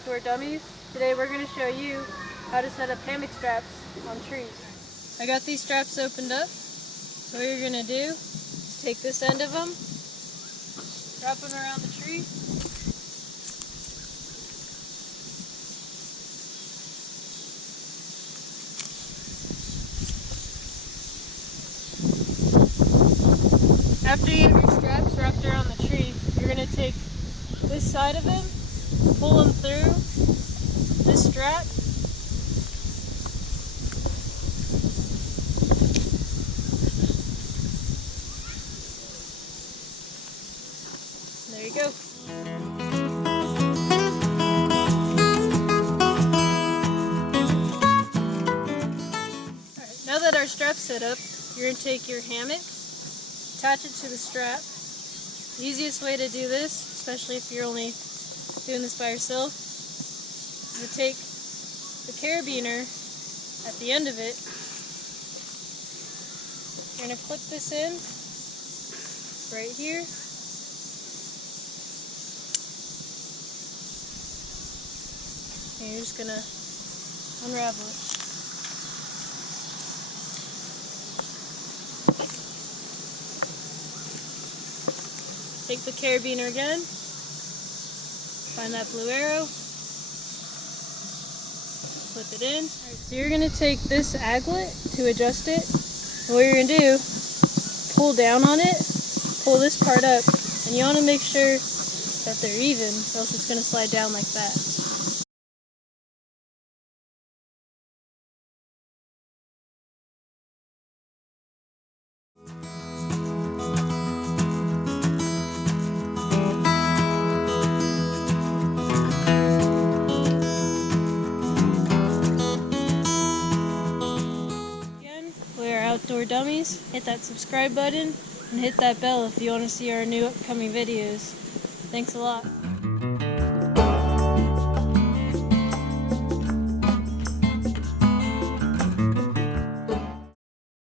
Outdoor Dummies. Today we're going to show you how to set up hammock straps on trees. I got these straps opened up. So what you're going to do is take this end of them, wrap them around the tree. After you have your straps wrapped around the tree, you're going to take this side of him, pull him through this strap, there you go. Alright, now that our strap's set up, you're going to take your hammock, attach it to the strap. The easiest way to do this, especially if you're only doing this by yourself, is to take the carabiner at the end of it. You're going to clip this in right here. And you're just going to unravel it. Take the carabiner again, find that blue arrow, flip it in. Alright, so you're going to take this aglet to adjust it, and what you're going to do, pull down on it, pull this part up, and you want to make sure that they're even, or else it's going to slide down like that. We're Outdoor Dummies. Hit that subscribe button and hit that bell if you want to see our new upcoming videos. Thanks a lot.